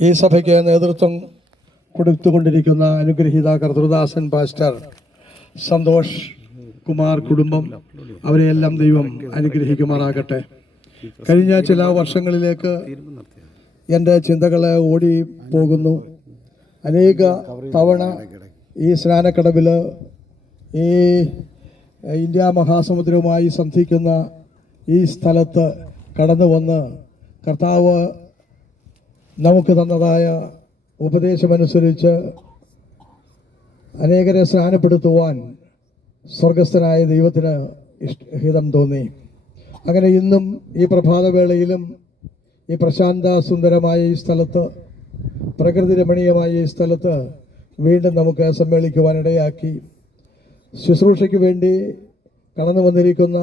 ഈ സഭയ്ക്ക് നേതൃത്വം കൊടുത്തുകൊണ്ടിരിക്കുന്ന അനുഗ്രഹീത കർത്തൃദാസൻ പാസ്റ്റർ സന്തോഷ് കുമാർ കുടുംബം, അവരെയെല്ലാം ദൈവം അനുഗ്രഹിക്കുമാറാകട്ടെ. കഴിഞ്ഞ ചില വർഷങ്ങളിലേക്ക് എൻ്റെ ചിന്തകൾ ഓടി പോകുന്നു. അനേക തവണ ഈ സ്നാനക്കടവിൽ ഈ ഇന്ത്യ മഹാസമുദ്രവുമായി സന്ധിക്കുന്ന ഈ സ്ഥലത്ത് കടന്നു വന്ന് കർത്താവ് നമുക്ക് തന്നതായ ഉപദേശമനുസരിച്ച് അനേകരെ സ്നാനപ്പെടുത്തുവാൻ സ്വർഗസ്ഥനായ ദൈവത്തിന് ഹിതം തോന്നി. അങ്ങനെ ഇന്നും ഈ പ്രഭാതവേളയിലും ഈ പ്രശാന്ത സുന്ദരമായ ഈ സ്ഥലത്ത്, പ്രകൃതി രമണീയമായ ഈ സ്ഥലത്ത് വീണ്ടും നമുക്ക് സമ്മേളിക്കുവാനിടയാക്കി. ശുശ്രൂഷയ്ക്ക് വേണ്ടി കടന്നു വന്നിരിക്കുന്ന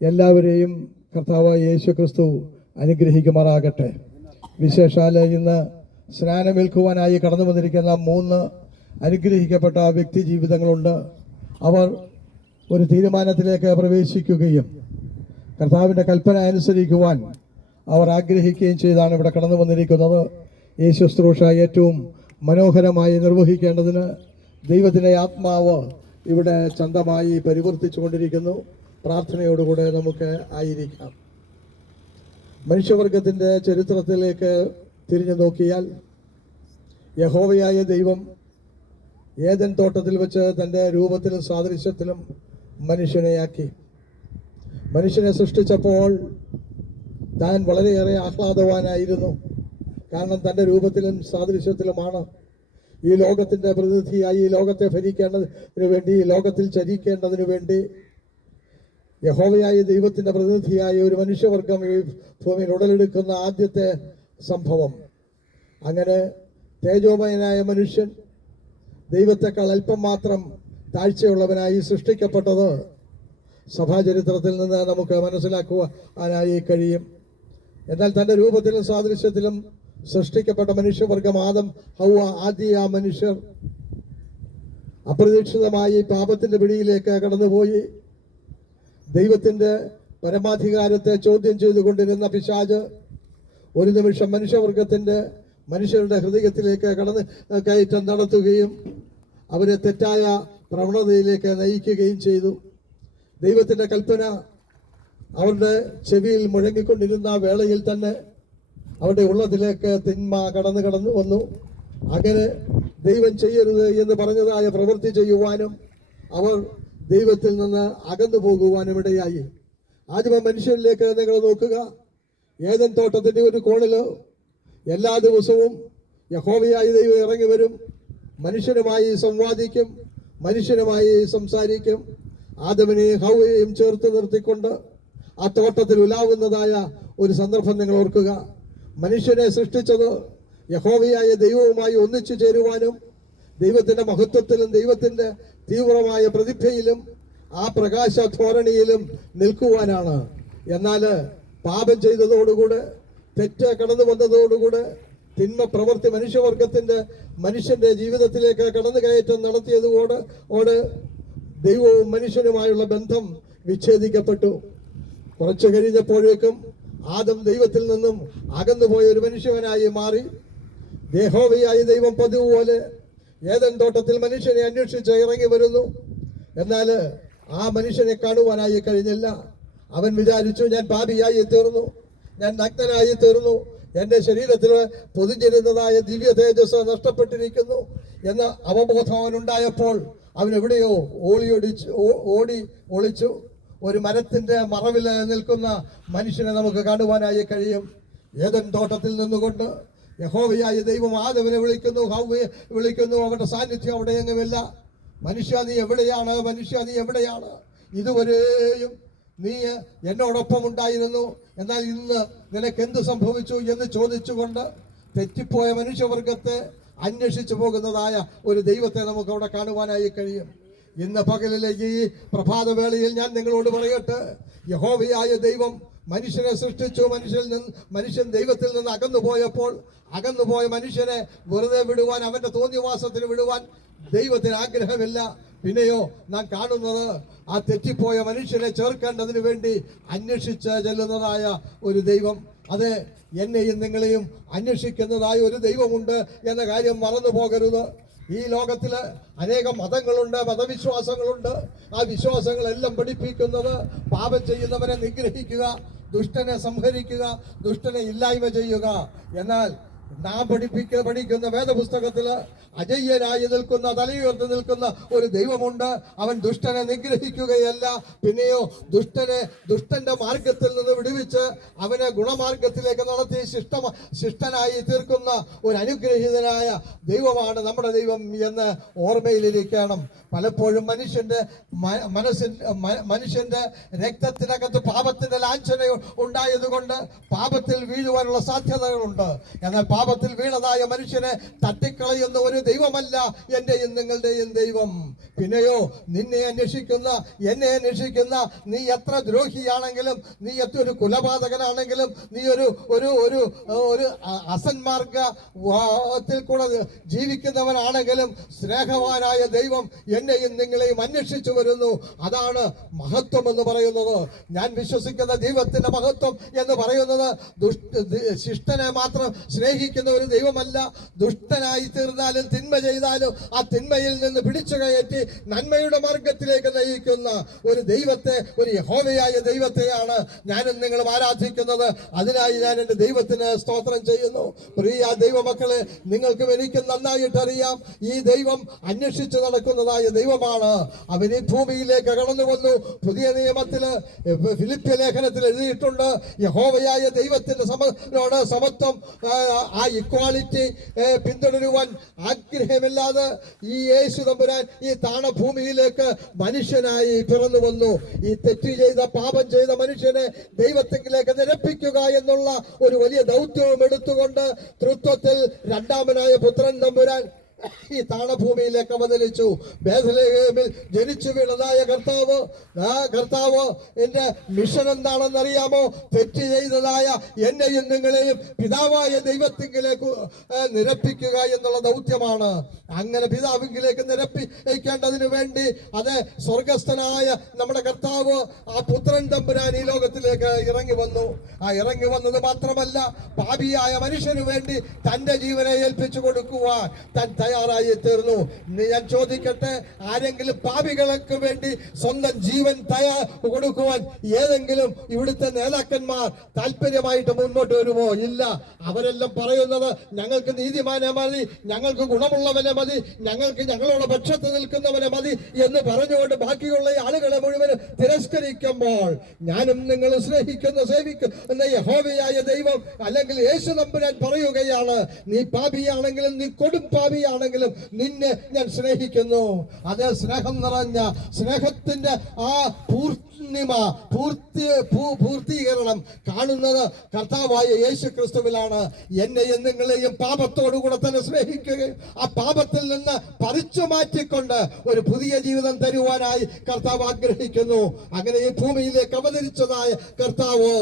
എല്ലാവരെയും കർത്താവായ യേശു ക്രിസ്തു അനുഗ്രഹിക്കുമാറാകട്ടെ. വിശേഷാൽ ഇന്ന് സ്നാനമേൽക്കുവാനായി കടന്നു വന്നിരിക്കുന്ന 3 അനുഗ്രഹിക്കപ്പെട്ട വ്യക്തി ജീവിതങ്ങളുണ്ട്. അവർ ഒരു തീരുമാനത്തിലേക്ക് പ്രവേശിക്കുകയും കർത്താവിൻ്റെ കൽപ്പന അനുസരിക്കുവാൻ അവർ ആഗ്രഹിക്കുകയും ചെയ്താണ് ഇവിടെ കടന്നു വന്നിരിക്കുന്നത്. ഈ ശുശ്രൂഷ ഏറ്റവും മനോഹരമായി നിർവഹിക്കേണ്ടതിന് ദൈവത്തിൻ്റെ ആത്മാവ് ഇവിടെ ചന്തമായി പരിവർത്തിച്ചു കൊണ്ടിരിക്കുന്നു. പ്രാർത്ഥനയോടുകൂടെ നമുക്ക് ആയിരിക്കാം. മനുഷ്യവർഗത്തിൻ്റെ ചരിത്രത്തിലേക്ക് തിരിഞ്ഞു നോക്കിയാൽ യഹോവയായ ദൈവം ഏദൻ തോട്ടത്തിൽ വെച്ച് തൻ്റെ രൂപത്തിലും സാദൃശ്യത്തിലും മനുഷ്യനെയാക്കി. മനുഷ്യനെ സൃഷ്ടിച്ചപ്പോൾ താൻ വളരെയേറെ ആഹ്ലാദവാനായിരുന്നു. കാരണം തൻ്റെ രൂപത്തിലും സാദൃശ്യത്തിലുമാണ് ഈ ലോകത്തിൻ്റെ പ്രതിനിധിയായി ഈ ലോകത്തെ ഭരിക്കേണ്ടതിന് വേണ്ടി, ഈ ലോകത്തിൽ ചരിക്കേണ്ടതിന് വേണ്ടി യഹോവയായ ദൈവത്തിൻ്റെ പ്രതിനിധിയായ ഒരു മനുഷ്യവർഗം ഈ ഭൂമിയിൽ ഉടലെടുക്കുന്ന ആദ്യത്തെ സംഭവം. അങ്ങനെ തേജോമയനായ മനുഷ്യൻ ദൈവത്തെക്കാൾ അല്പം മാത്രം താഴ്ചയുള്ളവനായി സൃഷ്ടിക്കപ്പെട്ടത് സഭാചരിത്രത്തിൽ നിന്ന് നമുക്ക് മനസ്സിലാക്കുവാനായി കഴിയും. എന്നാൽ തൻ്റെ രൂപത്തിലും സാദൃശ്യത്തിലും സൃഷ്ടിക്കപ്പെട്ട മനുഷ്യവർഗം ആദം, ഹൗവ ആദ്യ മനുഷ്യർ അപ്രതീക്ഷിതമായി പാപത്തിൻ്റെ പിടിയിലേക്ക് കടന്നുപോയി. ദൈവത്തിൻ്റെ പരമാധികാരത്തെ ചോദ്യം ചെയ്തുകൊണ്ടിരുന്ന പിശാച് ഒരു നിമിഷം മനുഷ്യരുടെ ഹൃദയത്തിലേക്ക് കടന്ന് കയറ്റം നടത്തുകയും അവരെ തെറ്റായ പ്രവണതയിലേക്ക് നയിക്കുകയും ചെയ്തു. ദൈവത്തിൻ്റെ കൽപ്പന അവരുടെ ചെവിയിൽ മുഴങ്ങിക്കൊണ്ടിരുന്ന വേളയിൽ തന്നെ അവരുടെ ഉള്ളതിലേക്ക് തിന്മ കടന്നു വന്നു. അങ്ങനെ ദൈവം ചെയ്യരുത് എന്ന് പറഞ്ഞതായ പ്രവൃത്തി ചെയ്യുവാനും അവർ ദൈവത്തിൽ നിന്ന് അകന്നു പോകുവാനും ഇടയായി. ആദ്യമ മനുഷ്യരിലേക്ക് നിങ്ങൾ നോക്കുക. ഏദൻ തോട്ടത്തിൻ്റെ ഒരു കോണില് എല്ലാ ദിവസവും യഹോവയായ ദൈവം ഇറങ്ങി വരും, മനുഷ്യനുമായി സംവാദിക്കും, മനുഷ്യനുമായി സംസാരിക്കും. ആദമിനെയും ഹൗവയെയും ചേർത്ത് നിർത്തിക്കൊണ്ട് ആ തോട്ടത്തിൽ ഉലാവുന്നതായ ഒരു സന്ദർഭം നിങ്ങൾ ഓർക്കുക. മനുഷ്യനെ സൃഷ്ടിച്ചത് യഹോവയായ ദൈവവുമായി ഒന്നിച്ചു ചേരുവാനും ദൈവത്തിൻ്റെ മഹത്വത്തിലും ദൈവത്തിൻ്റെ തീവ്രമായ പ്രതിഭയിലും ആ പ്രകാശ ധോരണിയിലും നിൽക്കുവാനാണ്. എന്നാൽ പാപം ചെയ്തതോടുകൂടെ, തെറ്റ് കടന്നു വന്നതോടുകൂടെ, തിന്മ പ്രവൃത്തി മനുഷ്യന്റെ ജീവിതത്തിലേക്ക് കടന്നു കയറ്റം നടത്തിയതോട് ദൈവവും മനുഷ്യനുമായുള്ള ബന്ധം വിച്ഛേദിക്കപ്പെട്ടു. കുറച്ചു കഴിഞ്ഞപ്പോഴേക്കും ആദം ദൈവത്തിൽ നിന്നും അകന്നുപോയ ഒരു മനുഷ്യനായി മാറി. യഹോവയായ ദൈവം പതിവ് പോലെ ഏദൻ തോട്ടത്തിൽ മനുഷ്യനെ അന്വേഷിച്ച് ഇറങ്ങി വരുന്നു. എന്നാൽ ആ മനുഷ്യനെ കാണുവാനായി കഴിഞ്ഞില്ല. അവൻ വിചാരിച്ചു, ഞാൻ പാപിയായി തീർന്നു, ഞാൻ നഗ്നനായി തീർന്നു, എൻ്റെ ശരീരത്തിൽ പൊതിഞ്ഞിരുന്നതായ ദിവ്യ തേജസ് നഷ്ടപ്പെട്ടിരിക്കുന്നു എന്ന അവബോധം അവനുണ്ടായപ്പോൾ അവൻ എവിടെയോ ഓടി ഒളിച്ചു. ഒരു മരത്തിൻ്റെ മറവിൽ നിൽക്കുന്ന മനുഷ്യനെ നമുക്ക് കാണുവാനായി കഴിയും. ഏദൻ തോട്ടത്തിൽ നിന്നുകൊണ്ട് യഹോവയായ ദൈവം ആദമിനെ വിളിക്കുന്നു, ഹൗവയെ വിളിക്കുന്നു. അവരുടെ സാന്നിധ്യം അവിടെ എങ്ങുമില്ല. മനുഷ്യ നീ എവിടെയാണ്? മനുഷ്യ നീ എവിടെയാണ്? ഇതുവരെയും നീ എന്നോടൊപ്പം ഉണ്ടായിരുന്നു, എന്നാൽ ഇന്ന് നിനക്ക് എന്ത് സംഭവിച്ചു എന്ന് ചോദിച്ചുകൊണ്ട് തെറ്റിപ്പോയ മനുഷ്യവർഗത്തെ അന്വേഷിച്ചു പോകുന്നതായ ഒരു ദൈവത്തെ നമുക്ക് അവിടെ കാണുവാനായി കഴിയും. ഇന്ന് പകലിലെ ഈ പ്രഭാതവേളയിൽ ഞാൻ നിങ്ങളോട് പറയട്ടെ, യഹോവയായ ദൈവം മനുഷ്യനെ സൃഷ്ടിച്ചു. മനുഷ്യൻ ദൈവത്തിൽ നിന്ന് അകന്നുപോയ മനുഷ്യനെ വെറുതെ വിടുവാൻ, അവന്റെ തോന്നിവാസത്തിന് വിടുവാൻ ദൈവത്തിന് ആഗ്രഹമില്ല. പിന്നെയോ നാം കാണുന്നത് ആ തെറ്റിപ്പോയ മനുഷ്യനെ ചേർക്കേണ്ടതിന് വേണ്ടി അന്വേഷിച്ച് ചെല്ലുന്നതായ ഒരു ദൈവം. അത് എന്നെയും നിങ്ങളെയും അന്വേഷിക്കുന്നതായ ഒരു ദൈവമുണ്ട് എന്ന കാര്യം മറന്നു പോകരുത്. ഈ ലോകത്തില് അനേകം മതങ്ങളുണ്ട്, മതവിശ്വാസങ്ങളുണ്ട്. ആ വിശ്വാസങ്ങളെല്ലാം പഠിപ്പിക്കുന്നത് പാപം ചെയ്യുന്നവരെ നിഗ്രഹിക്കുക, ദുഷ്ടനെ സംഹരിക്കുക, ദുഷ്ടനെ ഇല്ലായ്മ ചെയ്യുക. എന്നാൽ നാം പഠിക്കുന്ന വേദപുസ്തകത്തില് അജയ്യനായി നിൽക്കുന്ന, തലയുയർത്തി നിൽക്കുന്ന ഒരു ദൈവമുണ്ട്. അവൻ ദുഷ്ടനെ നിഗ്രഹിക്കുകയല്ല, പിന്നെയോ ദുഷ്ടന്റെ മാർഗത്തിൽ നിന്ന് വിടുവിച്ച് അവനെ ഗുണമാർഗത്തിലേക്ക് നടത്തി ശിഷ്ടനായി തീർക്കുന്ന ഒരു അനുഗ്രഹീതനായ ദൈവമാണ് നമ്മുടെ ദൈവം എന്ന് ഓർമ്മയിലിരിക്കണം. പലപ്പോഴും മനുഷ്യന്റെ രക്തത്തിനകത്ത് പാപത്തിന്റെ ലാഞ്ചന ഉണ്ടായതുകൊണ്ട് പാപത്തിൽ വീഴുവാനുള്ള സാധ്യതകളുണ്ട്. എന്നാൽ പാപത്തിൽ വീണതായ മനുഷ്യനെ തട്ടിക്കളയുന്ന ഒരു ദൈവമല്ല എന്റെയും നിങ്ങളുടെയും ദൈവം. പിന്നെയോ നിന്നെ അന്വേഷിക്കുന്ന, എന്നെ അന്വേഷിക്കുന്ന, നീ എത്ര ദ്രോഹിയാണെങ്കിലും, നീ എത്ര ഒരു കൊലപാതകനാണെങ്കിലും, നീ ഒരു അസന്മാർഗത്തിൽ കൂടെ ജീവിക്കുന്നവനാണെങ്കിലും സ്നേഹവാനായ ദൈവം എന്നെയും നിങ്ങളെയും അന്വേഷിച്ചു വരുന്നു. അതാണ് മഹത്വം എന്ന് പറയുന്നത്. ഞാൻ വിശ്വസിക്കുന്ന ദൈവത്തിന്റെ മഹത്വം എന്ന് പറയുന്നത് ശിഷ്ടനെ മാത്രം സ്നേഹിക്കുന്ന ഒരു ദൈവമല്ല. ദുഷ്ടനായി തീർന്നാലും തിന്മ ചെയ്താലും ആ തിന്മയിൽ നിന്ന് പിടിച്ചു കയറ്റി നന്മയുടെ മാർഗത്തിലേക്ക് നയിക്കുന്ന ഒരു ദൈവത്തെ, ഒരു യഹോവയായ ദൈവത്തെയാണ് ഞാനും നിങ്ങളും ആരാധിക്കുന്നത്. അതിനായി ഞാൻ എൻ്റെ ദൈവത്തിന് സ്തോത്രം ചെയ്യുന്നു. പ്രിയ ദൈവമക്കളെ, നിങ്ങൾക്കും എനിക്കും നന്നായിട്ട് അറിയാം, ഈ ദൈവം അന്വേഷിച്ച് നടക്കുന്നതായ ദൈവമാണ്. അവൻ ഈ ഭൂമിയിലേക്ക് കടന്നു വന്നു. പുതിയ നിയമത്തില് ഫിലിപ്പ്യ ലേഖനത്തിൽ എഴുതിയിട്ടുണ്ട്, യഹോവയായ ദൈവത്തിന്റെ സമത്വം, ആ ഇക്വാളിറ്റി പിന്തുടരുവാൻ ആഗ്രഹമില്ലാതെ ഈ യേശു തമ്പുരാൻ ഈ താണഭൂമിയിലേക്ക് മനുഷ്യനായി പിറന്നു വന്നു. ഈ തെറ്റ് ചെയ്ത, പാപം ചെയ്ത മനുഷ്യനെ ദൈവത്തിലേക്ക് നിരപ്പിക്കുക എന്നുള്ള ഒരു വലിയ ദൗത്യവും എടുത്തുകൊണ്ട് തൃത്വത്തിൽ രണ്ടാമനായ പുത്രൻ തമ്പുരാൻ ഈ താണഭൂമിയിലേക്ക് അവതരിച്ചു. ബേത്ലഹേമിൽ ജനിച്ചു വീണതായ കർത്താവ് എന്റെ മിഷൻ എന്താണെന്നറിയാമോ? തെറ്റ് ചെയ്തതായ എന്നെയും നിങ്ങളെയും പിതാവായ ദൈവത്തിലേക്ക് നിരപ്പിക്കുക എന്നുള്ള ദൗത്യമാണ്. അങ്ങനെ പിതാവിലേക്ക് നിരപ്പിക്കേണ്ടതിന് വേണ്ടി അത് സ്വർഗസ്ഥനായ നമ്മുടെ കർത്താവ്, ആ പുത്രൻ തമ്പുരാൻ ഈ ലോകത്തിലേക്ക് ഇറങ്ങി വന്നു. ആ ഇറങ്ങി വന്നത് മാത്രമല്ല, പാപിയായ മനുഷ്യന് വേണ്ടി തന്റെ ജീവനെ ഏൽപ്പിച്ചു കൊടുക്കുവാൻ താൻ തയ്യാറായി തീർന്നു. ഞാൻ ചോദിക്കട്ടെ, ആരെങ്കിലും പാപികൾക്ക് വേണ്ടി സ്വന്തം ജീവൻ കൊടുക്കുവാൻ ഏതെങ്കിലും ഇവിടുത്തെ നേതാക്കന്മാർ താല്പര്യമായിട്ട് മുന്നോട്ട് വരുമോ? ഇല്ല. അവരെല്ലാം പറയുന്നത് ഞങ്ങൾക്ക് നീതിമാനെ മതി, ഞങ്ങൾക്ക് ഗുണമുള്ളവനെ മതി, ഞങ്ങൾക്ക് ഞങ്ങളുടെ പക്ഷത്ത് നിൽക്കുന്നവനെ മതി എന്ന് പറഞ്ഞുകൊണ്ട് ബാക്കിയുള്ള ആളുകളെ മുഴുവൻ തിരസ്കരിക്കുമ്പോൾ, ഞാനും നിങ്ങൾ സ്നേഹിക്കുന്ന, സേവിക്കുന്ന യഹോവയായ ദൈവം അല്ലെങ്കിൽ യേശു തമ്പുരാൻ പറയുകയാണ്, നീ പാപിയാണെങ്കിലും, നീ കൊടും പാപിയാണെങ്കിലും നിന്നെ ഞാൻ സ്നേഹിക്കുന്നു. അത് സ്നേഹം നിറഞ്ഞ സ്നേഹത്തിന്റെ ആ പൂർത്തീകരണം കാണുന്നത് കർത്താവായ യേശു ക്രിസ്തുവിലാണ്. എന്നെയും നിങ്ങളെയും പാപത്തോടുകൂടെ തന്നെ സ്നേഹിക്കുകയും ആ പാപത്തിൽ നിന്ന് പറിച്ചു മാറ്റിക്കൊണ്ട് ഒരു പുതിയ ജീവിതം തരുവാനായി കർത്താവ് ആഗ്രഹിക്കുന്നു. അങ്ങനെ ഈ ഭൂമിയിലേക്ക് അവതരിച്ചതായ കർത്താവ്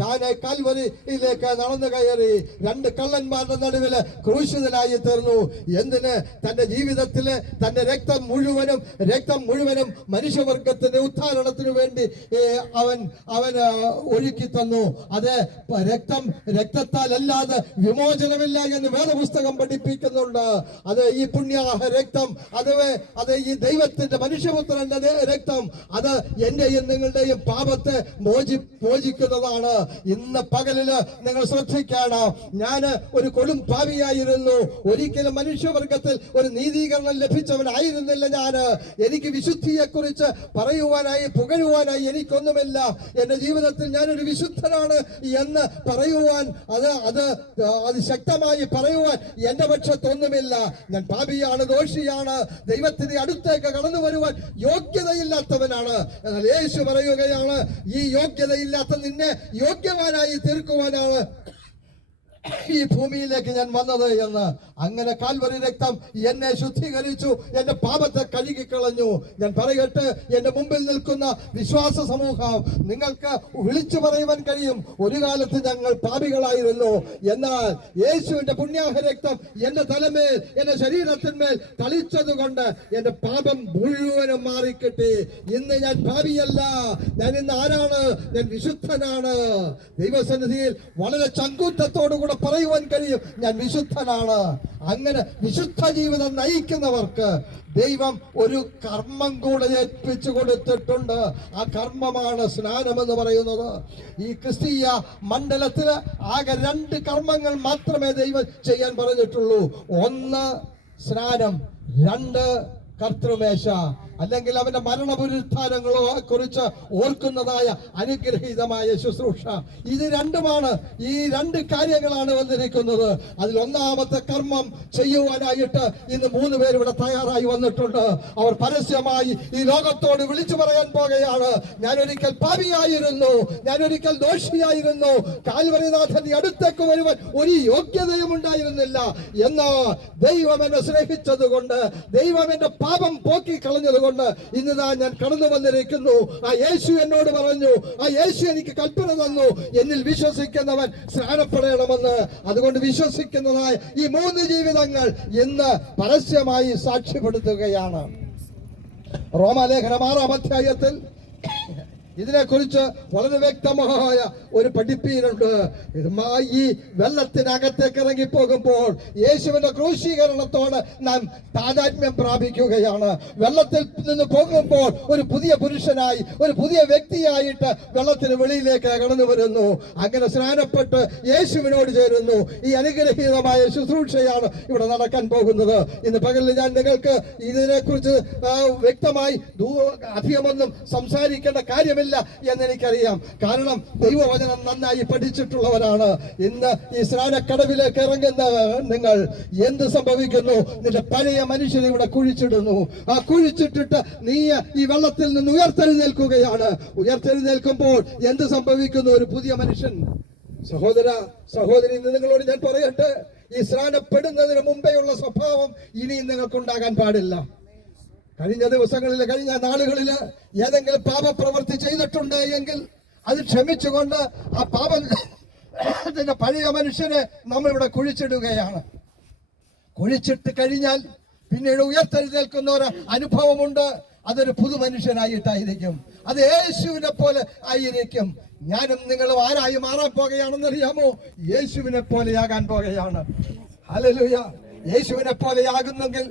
താനെ കൽവരിയിലേക്ക് നടന്നു കയറി രണ്ട് കള്ളന്മാരുടെ നടുവില് ക്രൂശിതനായി തീർന്നു. എന്തിന്? തന്റെ ജീവിതത്തില് തന്റെ രക്തം മുഴുവനും മനുഷ്യവർഗത്തിന്റെ ഉദ്ധാരണത്തിനു വേണ്ടി അവൻ ഒഴുക്കി തന്നു. അത് രക്തത്താൽ അല്ലാതെ വിമോചനമില്ല എന്ന് വേദപുസ്തകം പഠിപ്പിക്കുന്നുണ്ട്. അത് ഈ പുണ്യ രക്തം, അത് ഈ ദൈവത്തിന്റെ മനുഷ്യപുത്രന്റെ രക്തം, അത് എന്റെയും നിങ്ങളുടെയും പാപത്തെ മോചിക്കുന്നതാണ്. ഇന്ന് പകലില് നിങ്ങൾ ശ്രദ്ധിക്കണം, ഞാൻ ഒരു കൊടും പാപിയായിരുന്നു. ഒരിക്കലും മനുഷ്യവർഗത്തിൽ ഒരു നീതീകരണം ലഭിച്ചവനായിരുന്നില്ല. എനിക്ക് വിശുദ്ധിയെ കുറിച്ച് പറയുവാനായി, പുകഴുവാനായി എനിക്കൊന്നുമില്ല. എന്റെ ജീവിതത്തിൽ ഞാനൊരു വിശുദ്ധനാണ് എന്ന് പറയുവാൻ, അത് ശക്തമായി പറയുവാൻ എന്റെ പക്ഷത്തൊന്നുമില്ല. ഞാൻ പാപിയാണ്, ദോഷിയാണ്, ദൈവത്തിന്റെ അടുത്തേക്ക് കടന്നു വരുവാൻ യോഗ്യതയില്ലാത്തവനാണ്. എന്നാൽ യേശു പറയുകയാണ്, ഈ യോഗ്യതയില്ലാത്ത നിന്നെ യോഗ്യവാനായി തീർക്കുവാനാണ് ഈ ഭൂമിയിലേക്ക് ഞാൻ വന്നത് എന്ന്. അങ്ങനെ കാൽവരി രക്തം എന്നെ ശുദ്ധീകരിച്ചു, എന്റെ പാപത്തെ കഴുകിക്കളഞ്ഞു. ഞാൻ പറയട്ടെ, എന്റെ മുമ്പിൽ നിൽക്കുന്ന വിശ്വാസ സമൂഹം, നിങ്ങൾക്ക് വിളിച്ചു പറയുവാൻ കഴിയും, ഒരു കാലത്ത് ഞങ്ങൾ പാപികളായിരുന്നു, എന്നാൽ യേശുവിന്റെ പുണ്യാഹ രക്തം എന്റെ തലമേൽ, എന്റെ ശരീരത്തിന്മേൽ തളിച്ചതുകൊണ്ട് എന്റെ പാപം മുഴുവനും മാറിക്കിട്ടി. ഇന്ന് ഞാൻ പാപിയല്ല, ഞാൻ ഇന്ന് ആരാണ്? ഞാൻ വിശുദ്ധനാണ്. ദൈവസന്നിധിയിൽ വളരെ ചങ്കൂറ്റത്തോടുകൂടെ പറയുവാൻ കഴിയും, ഞാൻ വിശുദ്ധനാണ്. അങ്ങനെ വിശുദ്ധ ജീവിതം നയിക്കുന്നവർക്ക് ദൈവം ഒരു കർമ്മം കൂടെ ഏൽപ്പിച്ചു കൊടുത്തിട്ടുണ്ട്. ആ കർമ്മമാണ് സ്നാനം എന്ന് പറയുന്നത്. ഈ ക്രിസ്തീയ മണ്ഡലത്തില് ആകെ 2 കർമ്മങ്ങൾ മാത്രമേ ദൈവം ചെയ്യാൻ പറഞ്ഞിട്ടുള്ളൂ. 1 സ്നാനം, 2 കർത്തൃമേശ, അല്ലെങ്കിൽ അവന്റെ മരണപുനരുത്ഥാനങ്ങളോ കുറിച്ച് ഓർക്കുന്നതായ അനുഗ്രഹീതമായ ശുശ്രൂഷ. ഇത് രണ്ടുമാണ്, ഈ 2 കാര്യങ്ങളാണ് വന്നിരിക്കുന്നത്. അതിൽ ഒന്നാമത്തെ കർമ്മം ചെയ്യുവാനായിട്ട് ഇന്ന് 3 പേർ ഇവിടെ തയ്യാറായി വന്നിട്ടുണ്ട്. അവർ പരസ്യമായി ഈ ലോകത്തോട് വിളിച്ചു പറയാൻ പോകുകയാണ്, ഞാനൊരിക്കൽ പാപിയായിരുന്നു, ഞാനൊരിക്കൽ ദോഷിയായിരുന്നു, കാൽവരിനാഥന്റെ അടുത്തേക്ക് വരുവാൻ ഒരു യോഗ്യതയും ഉണ്ടായിരുന്നില്ല, എന്നാൽ ദൈവം എന്നെ സ്നേഹിച്ചത് കൊണ്ട്, ദൈവം എന്റെ പാപം പോക്കി കളഞ്ഞത് കൊണ്ട് ഇന്ന് ഞാൻ കടന്നു വന്നിരിക്കുന്നു. ആ യേശു എന്നോട് പറഞ്ഞു, ആ യേശു എനിക്ക് കൽപ്പന തന്നു, എന്നിൽ വിശ്വസിക്കുന്നവൻ സ്നാനപ്പെടണമെന്ന്. അതുകൊണ്ട് വിശ്വസിക്കുന്നതായ ഈ 3 ജീവിതങ്ങൾ ഇന്ന് പരസ്യമായി സാക്ഷ്യപ്പെടുത്തുകയാണ്. റോമാലേഖനം 6-ാം അധ്യായത്തിൽ ഇതിനെക്കുറിച്ച് വളരെ വ്യക്തമായ ഒരു പഠിപ്പീരുണ്ട്. ഈ വെള്ളത്തിനകത്തേക്ക് ഇറങ്ങിപ്പോകുമ്പോൾ യേശുവിന്റെ ക്രൂശീകരണത്തോട് നാം താതാത്മ്യം പ്രാപിക്കുകയാണ്. വെള്ളത്തിൽ നിന്ന് പോകുമ്പോൾ ഒരു പുതിയ പുരുഷനായി, ഒരു പുതിയ വ്യക്തിയായിട്ട് വെള്ളത്തിന് വെളിയിലേക്ക് കടന്നു വരുന്നു. അങ്ങനെ സ്നാനപ്പെട്ട് യേശുവിനോട് ചേരുന്നു. ഈ അനുഗ്രഹീതമായ ശുശ്രൂഷയാണ് ഇവിടെ നടക്കാൻ പോകുന്നത്. ഇന്ന് പകലിൽ ഞാൻ നിങ്ങൾക്ക് ഇതിനെക്കുറിച്ച് വ്യക്തമായി അധികമൊന്നും സംസാരിക്കേണ്ട കാര്യമില്ല എന്നെനിക്കറിയാം. കാരണം ദൈവവചനം നന്നായി പഠിച്ചിട്ടുള്ളവരാണ്. ഇന്ന് ഈ സ്നാനക്കടവിലേക്ക് ഇറങ്ങുന്ന നിങ്ങൾ എന്ത് സംഭവിക്കുന്നു? നിന്റെ പഴയ മനുഷ്യനെ ഇവിടെ കുഴിച്ചിടുന്നു. ആ കുഴിച്ചിട്ടിട്ട് നീ ഈ വെള്ളത്തിൽ നിന്ന് ഉയർത്തെഴുന്നേൽക്കുകയാണ്. ഉയർത്തെഴുന്നേൽക്കുമ്പോൾ എന്ത് സംഭവിക്കുന്നു? ഒരു പുതിയ മനുഷ്യൻ. സഹോദര സഹോദരി, ഇന്ന് നിങ്ങളോട് ഞാൻ പറയട്ടെ, ഈ സ്നാനപ്പെടുന്നതിന് മുമ്പേയുള്ള സ്വഭാവം ഇനിയും നിങ്ങൾക്കുണ്ടാകാൻ പാടില്ല. കഴിഞ്ഞ ദിവസങ്ങളിൽ, കഴിഞ്ഞ നാളുകളിൽ ഏതെങ്കിലും പാപപ്രവൃത്തി ചെയ്തിട്ടുണ്ട് എങ്കിൽ അത് ക്ഷമിച്ചുകൊണ്ട് ആ പാപത്തിന്റെ പഴയ മനുഷ്യനെ നമ്മളിവിടെ കുഴിച്ചിടുകയാണ്. കുഴിച്ചിട്ട് കഴിഞ്ഞാൽ പിന്നീട് ഉയർത്തെഴുന്നേൽക്കുന്ന ഒരു അനുഭവമുണ്ട്. അതൊരു പുതു മനുഷ്യനായിട്ടായിരിക്കും, അത് യേശുവിനെ പോലെ ആയിരിക്കും. ഞാനും നിങ്ങളും ആരായി മാറാൻ പോകുകയാണെന്നറിയാമോ? യേശുവിനെ പോലെയാകാൻ പോകുകയാണ്. ഹല്ലേലൂയ. യേശുവിനെ പോലെയാകുന്നെങ്കിൽ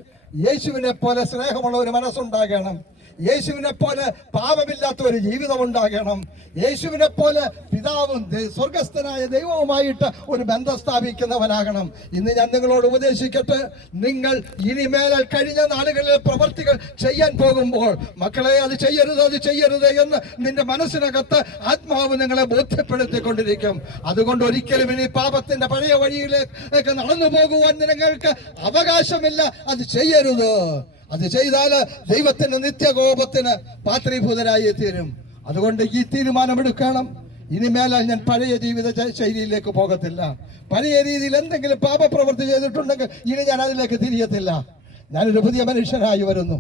യേശുവിനെ പോലെ സ്നേഹമുള്ള ഒരു മനസ്സുണ്ടാകണം. യേശുവിനെ പോലെ പാപമില്ലാത്ത ഒരു ജീവിതം ഉണ്ടാകണം. യേശുവിനെ പോലെ പിതാവും സ്വർഗസ്ഥനായ ദൈവവുമായിട്ട് ഒരു ബന്ധം സ്ഥാപിക്കുന്നവനാകണം. ഇന്ന് ഞാൻ നിങ്ങളോട് ഉപദേശിക്കട്ടെ, നിങ്ങൾ ഇനിമേൽ കഴിഞ്ഞ നാളുകളിലെ പ്രവർത്തികൾ ചെയ്യാൻ പോകുമ്പോൾ, മക്കളെ അത് ചെയ്യരുത്, അത് ചെയ്യരുത് എന്ന് നിന്റെ മനസ്സിനകത്ത് ആത്മാവ് നിങ്ങളെ ബോധ്യപ്പെടുത്തിക്കൊണ്ടിരിക്കും. അതുകൊണ്ട് ഒരിക്കലും ഇനി പാപത്തിന്റെ പഴയ വഴിയിലേക്ക് നടന്നു പോകുവാൻ നിങ്ങൾക്ക് അവകാശമില്ല. അത് ചെയ്യരുത്. അത് ചെയ്താൽ ദൈവത്തിന്റെ നിത്യകോപത്തിന് പാത്രീഭൂതരായി തീരും. അതുകൊണ്ട് ഈ തീരുമാനമെടുക്കണം. ഇനിമേലാൽ ഞാൻ പഴയ ജീവിത ശൈലിയിലേക്ക് പോകത്തില്ല. പഴയ രീതിയിൽ എന്തെങ്കിലും പാപപ്രവൃത്തി ചെയ്തിട്ടുണ്ടെങ്കിൽ ഇനി ഞാൻ അതിലേക്ക് തിരിയത്തില്ല. ഞാനൊരു പുതിയ മനുഷ്യനായി വരുന്നു.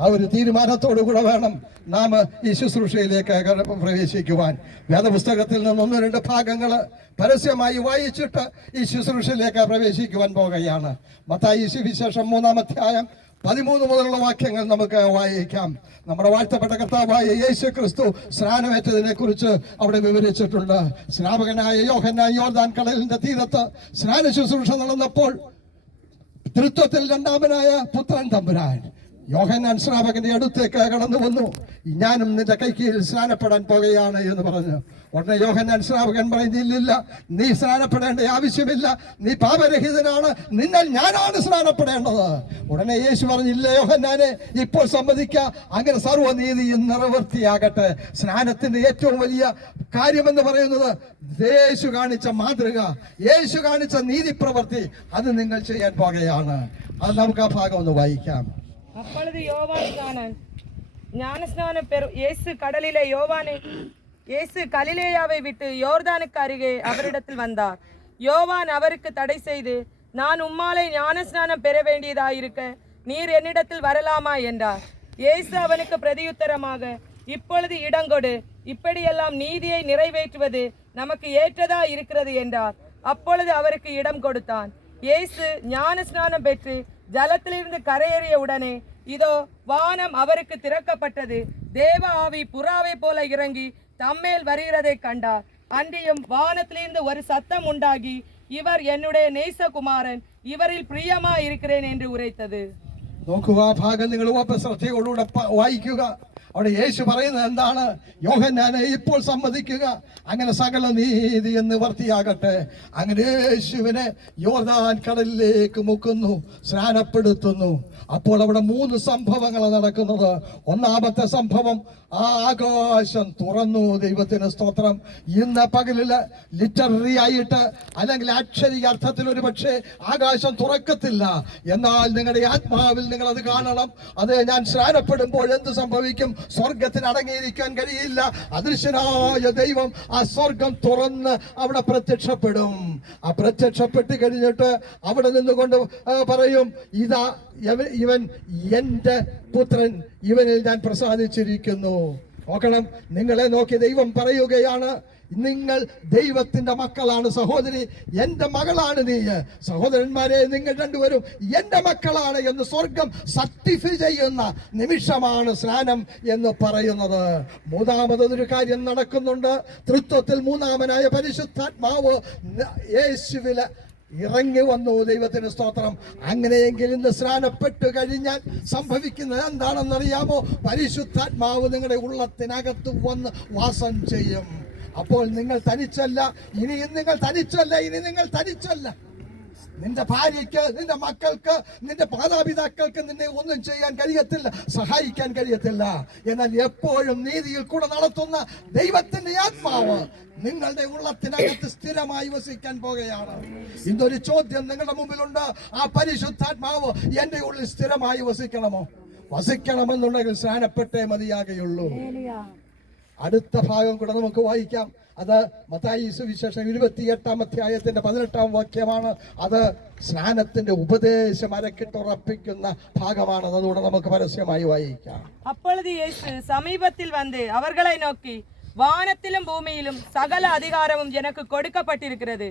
ആ ഒരു തീരുമാനത്തോടു കൂടെ വേണം നാം ഈ ശുശ്രൂഷയിലേക്ക് പ്രവേശിക്കുവാൻ. വേദപുസ്തകത്തിൽ നിന്ന് 1-2 ഭാഗങ്ങൾ പരസ്യമായി വായിച്ചിട്ട് ഈ ശുശ്രൂഷയിലേക്ക് പ്രവേശിക്കുവാൻ പോകുകയാണ്. മത്തായി സുവിശേഷം 3-ാം അധ്യായം 13 മുതലുള്ള വാക്യങ്ങൾ നമുക്ക് വായിക്കാം. നമ്മുടെ വാഴ്ത്തപ്പെട്ട കർത്താവായ യേശു ക്രിസ്തു സ്നാനമേറ്റതിനെ കുറിച്ച് അവിടെ വിവരിച്ചിട്ടുണ്ട്. സ്നാപകനായ യോഹന്നാൻ യോർദാൻ കടലിന്റെ തീരത്ത് സ്നാന ശുശ്രൂഷ നടന്നപ്പോൾ തൃത്വത്തിൽ 2ാമനായ പുത്രൻ തമ്പുരാൻ യോഹന്നാൻ സ്നാപകന്റെ അടുത്തേക്ക് കടന്നു വന്നു. ഞാനും നിന്റെ കൈക്കീഴിൽ സ്നാനപ്പെടാൻ പോകുകയാണ് എന്ന് പറഞ്ഞു. ഉടനെ യോഹന്നാൻ സ്നാപകൻ പറയുന്നില്ല, നീ സ്നാനപ്പെടേണ്ട ആവശ്യമില്ല, നീ പാപരഹിതനാണ്, നിന്നാൽ ഞാനാണ് സ്നാനപ്പെടേണ്ടത്. ഉടനെ യേശു പറഞ്ഞില്ല, യോഹന്നാനെ ഇപ്പോൾ സമ്മതിക്ക, അങ്ങനെ സർവ്വനീതിയും നിറവേർത്തിയാകട്ടെ. സ്നാനത്തിന്റെ ഏറ്റവും വലിയ കാര്യമെന്ന് പറയുന്നത് യേശു കാണിച്ച മാതൃക, യേശു കാണിച്ച നീതിപ്രവൃത്തി, അത് നിങ്ങൾ ചെയ്യാൻ പോകുകയാണ്. അത് നമുക്ക് ആ ഭാഗം ഒന്ന് വായിക്കാം. அப்பொழுது யோவான் ஞானஸ்நானம் பெறும் இயேசு கலிலேயாவை விட்டு யோர்தானுக்கு அருகே அவரிடத்தில் வந்தார். யோவான் அவருக்கு தடை செய்து, நான் உம்மாலே ஞானஸ்நானம் பெற வேண்டியதாயிருக்க நீர் என்னிடத்தில் வரலாமா என்றார். இயேசு அவனுக்கு பிரதியுத்தரமாக, இப்பொழுது இடங்கொடு, இப்படியெல்லாம் நீதியை நிறைவேற்றுவது நமக்கு ஏற்றதா இருக்கிறது என்றார். அப்பொழுது அவருக்கு இடம் கொடுத்தான். இயேசு ஞானஸ்நானம் பெற்று ஜலத்திலிருந்து கரையேறிய உடனே இதோ வானம் அவருக்கு திறக்கப்பட்டது. தேவ ஆவி புறாவை போல இறங்கி தம்மேல் வருகிறதை கண்டார். அன்றியும் வானத்திலிருந்து ஒரு சத்தம் உண்டாகி, ഇവർ என்னுடைய നേസകുമാരൻ, ഇവരിൽ പ്രിയമാ இருக்கிறேன் என்று ഉരൈത്തത്. നോക്കുക, ആ ഭാഗം നിങ്ങൾ ശ്രദ്ധയോടുകൂടെ വായിക്കുക. അവിടെ യേശു പറയുന്നത് എന്താണ്? യോഹന്നാനെ ഇപ്പോൾ സമ്മതിക്കുക, അങ്ങനെ സകല നീതി എന്ന് വർത്തിയാകട്ടെ. അങ്ങനെ യേശുവിനെ യോർദാൻ കടലിലേക്ക് മുക്കുന്നു, സ്നാനപ്പെടുത്തുന്നു. അപ്പോൾ അവിടെ 3 സംഭവങ്ങൾ നടക്കുന്നത്. ഒന്നാമത്തെ സംഭവം, ആ ആകാശം തുറന്നു. ദൈവത്തിന് സ്തോത്രം. ഇന്ന് പകലില് ലിറ്റററി ആയിട്ട് അല്ലെങ്കിൽ അക്ഷരിക അർത്ഥത്തിൽ ഒരു പക്ഷേ ആകാശം തുറക്കത്തില്ല, എന്നാൽ നിങ്ങളുടെ ആത്മാവിൽ നിങ്ങൾ അത് കാണണം. അത് ഞാൻ സ്നാനപ്പെടുമ്പോൾ എന്ത് സംഭവിക്കും? സ്വർഗത്തിന് അടങ്ങിയിരിക്കാൻ കഴിയില്ല. അദൃശ്യനായ ദൈവം ആ സ്വർഗം തുറന്ന് അവിടെ പ്രത്യക്ഷപ്പെടും. ആ പ്രത്യക്ഷപ്പെട്ട് കഴിഞ്ഞിട്ട് അവിടെ നിന്നുകൊണ്ട് പറയും, ഇതാ ഇവൻ എൻ്റെ പുത്രൻ, ഇവനിൽ ഞാൻ പ്രസാദിച്ചിരിക്കുന്നു. നോക്കണം, നിങ്ങളെ നോക്കി ദൈവം പറയുകയാണ്, നിങ്ങൾ ദൈവത്തിന്റെ മക്കളാണ്. സഹോദരി, എൻ്റെ മകളാണ് നീ. സഹോദരന്മാരെ, നിങ്ങൾ രണ്ടുപേരും എൻ്റെ മക്കളാണ് എന്ന് സ്വർഗം സർട്ടിഫൈ ചെയ്യുന്ന നിമിഷമാണ് സ്നാനം എന്ന് പറയുന്നത്. മൂന്നാമതൊരു കാര്യം നടക്കുന്നുണ്ട്. തൃത്വത്തിൽ മൂന്നാമനായ പരിശുദ്ധാത്മാവ് യേശുവില് ഇറങ്ങി വന്നു. ദൈവത്തിന് സ്തോത്രം. അങ്ങനെയെങ്കിൽ ഇന്ന് സ്നാനപ്പെട്ടു കഴിഞ്ഞാൽ സംഭവിക്കുന്നത് എന്താണെന്നറിയാമോ? പരിശുദ്ധാത്മാവ് നിങ്ങളുടെ ഉള്ളത്തിനകത്ത് വന്ന് വാസം ചെയ്യും. അപ്പോൾ നിങ്ങൾ തനിച്ചല്ല. ഇനിയും നിങ്ങൾ തനിച്ചല്ല. ഇനി നിങ്ങൾ തനിച്ചല്ല. നിന്റെ ഭാര്യയ്ക്ക്, നിന്റെ മക്കൾക്ക്, നിന്റെ മാതാപിതാക്കൾക്ക് നിന്നെ ഒന്നും ചെയ്യാൻ കഴിയത്തില്ല, സഹായിക്കാൻ കഴിയത്തില്ല. എന്നാൽ എപ്പോഴും നീതിയിൽ കൂടെ നടത്തുന്ന ദൈവത്തിന്റെ ആത്മാവ് നിങ്ങളുടെ ഉള്ളത്തിനകത്ത് സ്ഥിരമായി വസിക്കാൻ പോകുകയാണ്. ഇന്നൊരു ചോദ്യം നിങ്ങളുടെ മുമ്പിലുണ്ട്. ആ പരിശുദ്ധാത്മാവ് എന്റെ ഉള്ളിൽ സ്ഥിരമായി വസിക്കണമോ? വസിക്കണമെന്നുണ്ടെങ്കിൽ സ്നാനപ്പെട്ടേ മതിയാകുള്ളൂ. അടുത്ത ഭാഗം കൂടെ നമുക്ക് വായിക്കാം. അത് മത്തായി സുവിശേഷം 28-ാം അധ്യായത്തിന്റെ 18-ാം വാക്യമാണ്. അത് സ്നാനത്തിന്റെ ഉപദേശം അരക്കിട്ടുറപ്പിക്കുന്ന ഭാഗമാണ്. അതുകൂടെ നമുക്ക് പരസ്യമായി വായിക്കാം. அப்பொழுது இயேசு சமீபத்தில் வந்து அவர்களை நோக்கி, வானத்திலும் பூமியிலும் சகல அதிகாரமும் எனக்கு கொடுக்கப்பட்டிருக்கிறது.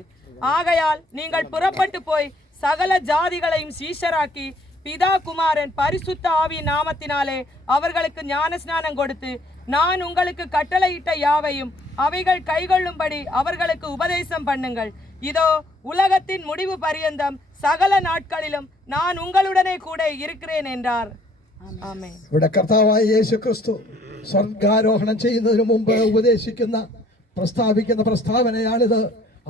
ஆகையால் நீங்கள் புறப்பட்டு போய் சகல ஜாதிகளையும் சீஷராக்கி பிதா குமாரன் பரிசுத்த ஆவி நாமத்தினாலே அவர்களுக்கு ஞானஸ்நானம் கொடுத்து, நான் உங்களுக்கு கட்டளையிட்ட யாவையும் அவைகள் கைகொள்ளும்படி அவர்களுக்கு உபதேசம் பண்ணுங்கள். இதோ உலகத்தின் முடிவு பரியந்தம் சகல நாட்களிலும் நான் உங்களுடனே கூட இருக்கிறேன் என்றார். ആമേൻ. ഇവിടെ കർത്താവായ യേശു ക്രിസ്തു സ്വർഗാരോഹണം ചെയ്യുന്നതിന് മുമ്പ് ഉപദേശിക്കുന്ന, പ്രസ്താവിക്കുന്ന പ്രസ്താവനയാണിത്.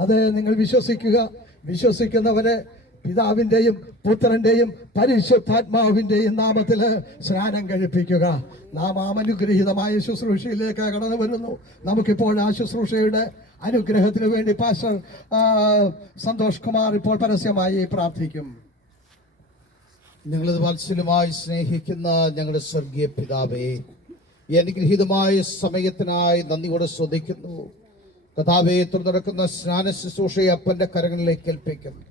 അത് നിങ്ങൾ വിശ്വസിക്കുക. വിശ്വസിക്കുന്നവരെ പിതാവിൻ്റെയും പുത്രൻ്റെയും പരിശുദ്ധാത്മാവിൻ്റെയും നാമത്തിൽ സ്നാനം കഴിപ്പിക്കുക. നാം ആ അനുഗ്രഹീതമായ ശുശ്രൂഷയിലേക്ക് കടന്നു വരുന്നു. നമുക്കിപ്പോൾ ആ ശുശ്രൂഷയുടെ അനുഗ്രഹത്തിന് വേണ്ടി പാസ്റ്റർ സന്തോഷ് കുമാർ ഇപ്പോൾ പരസ്യമായി പ്രാർത്ഥിക്കും. ഞങ്ങളത് വാത്സല്യമായി സ്നേഹിക്കുന്ന ഞങ്ങളുടെ സ്വർഗീയ പിതാവേ, ഈ അനുഗ്രഹീതമായ സമയത്തിനായി നന്ദിയോടെ സ്തുതിക്കുന്നു. കർത്താവേ, തുറന്നെടുക്കുന്ന സ്നാന ശുശ്രൂഷയെ അപ്പൻ്റെ കരങ്ങളിലേക്ക് ഏൽപ്പിക്കുന്നു.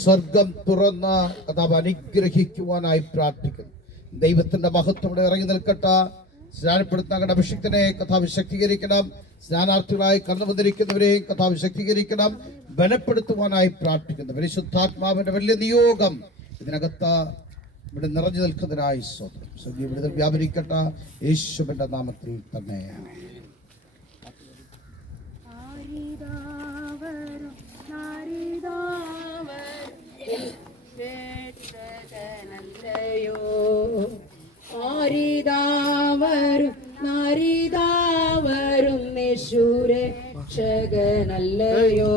സ്വർഗം തുറന്ന് കർത്താവ് അനുഗ്രഹിക്കുവാനായി പ്രാർത്ഥിക്കുന്നു. ദൈവത്തിന്റെ മഹത്വം ഇവിടെ ഇറങ്ങി നിൽക്കട്ടെ. സ്നാനപ്പെടുത്തുന്ന അഭിഷിക്തനെ കർത്താവ് ശക്തീകരിക്കണം. സ്നാനാർത്ഥികളായി കടന്നു വന്നിരിക്കുന്നവരെയും കർത്താവ് ശക്തീകരിക്കണം, ബലപ്പെടുത്തുവാനായി പ്രാർത്ഥിക്കുന്നു. പരിശുദ്ധാത്മാവിന്റെ വലിയ നിയോഗം ഇതിനകത്ത് ഇവിടെ നിറഞ്ഞു നിൽക്കുന്നതിനായി സ്തോത്രം. സ്വർഗീയ വിടുതൽ വ്യാപരിക്കട്ടെ യേശുവിന്റെ നാമത്തിൽ തന്നെ. രക്ഷകനല്ലയോ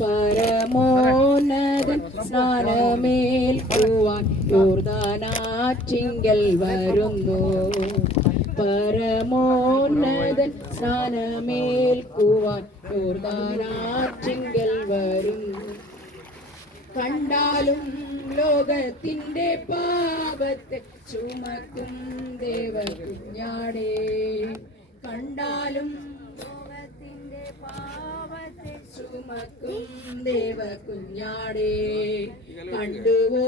പരമോന്നതൻ സ്നാനമേൽക്കുവാൻ യോർദാനാറ്റിങ്കൽ വരുന്നു. പരമോന്നതൻ സ്നാനമേൽക്കുവാൻ യോർദാനാറ്റിങ്കൽ വരുന്നു. കണ്ടാലും ലോകത്തിന്റെ പാപത്തെ ചുമക്കും ദേവകുഞ്ഞാടേ, കണ്ടാലും ലോകത്തിന്റെ പാപത്തെ ചുമക്കും ദേവകുഞ്ഞാടേ കണ്ടുവോ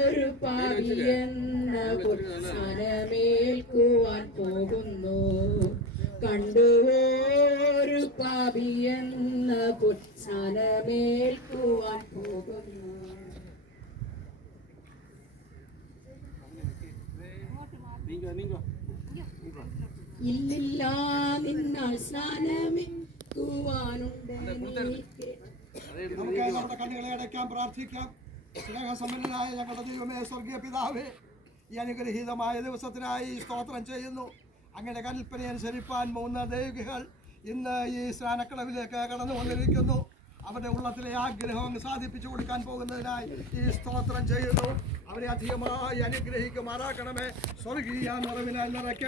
ഒരു പാപിയെന്ന സ്ഥാനമേൽക്കുവാൻ പോകുന്നു കണ്ടുവോ ഒരു പാപിയെന്ന സ്ഥാനമേൽക്കുവാൻ പോകുന്നു. ഇല്ലില്ല നിന്നാൽ സ്നാനമേൽക്കുവാനുണ്ട് എനിക്ക്. നമുക്ക് നമ്മുടെ കണ്ണുകളെ അടയ്ക്കാം, പ്രാർത്ഥിക്കാം. സ്നേഹസമ്പന്നനായ ഞങ്ങളുടെ ദൈവമേ, സ്വർഗീയ പിതാവേ, ഈ അനുഗ്രഹീതമായ ദിവസത്തിനായി സ്തോത്രം ചെയ്യുന്നു. അങ്ങയുടെ കൽപ്പന അനുസരിപ്പാൻ 3 ദൈവികൾ ഇന്ന് ഈ സ്നാനക്കളവിലേക്ക് കടന്നു വന്നിരിക്കുന്നു. അവരുടെ ഉള്ളത്തിലെ ആഗ്രഹം അങ്ങ് സാധിപ്പിച്ചു കൊടുക്കാൻ പോകുന്നതിനായി ഈ സ്തോത്രം ചെയ്യുന്നു. അവരെ അധികമായി അനുഗ്രഹിക്കുമാറാക്കണമേ. സ്വർഗീയ നിറവിനാൽ നിറയ്ക്കണമേ.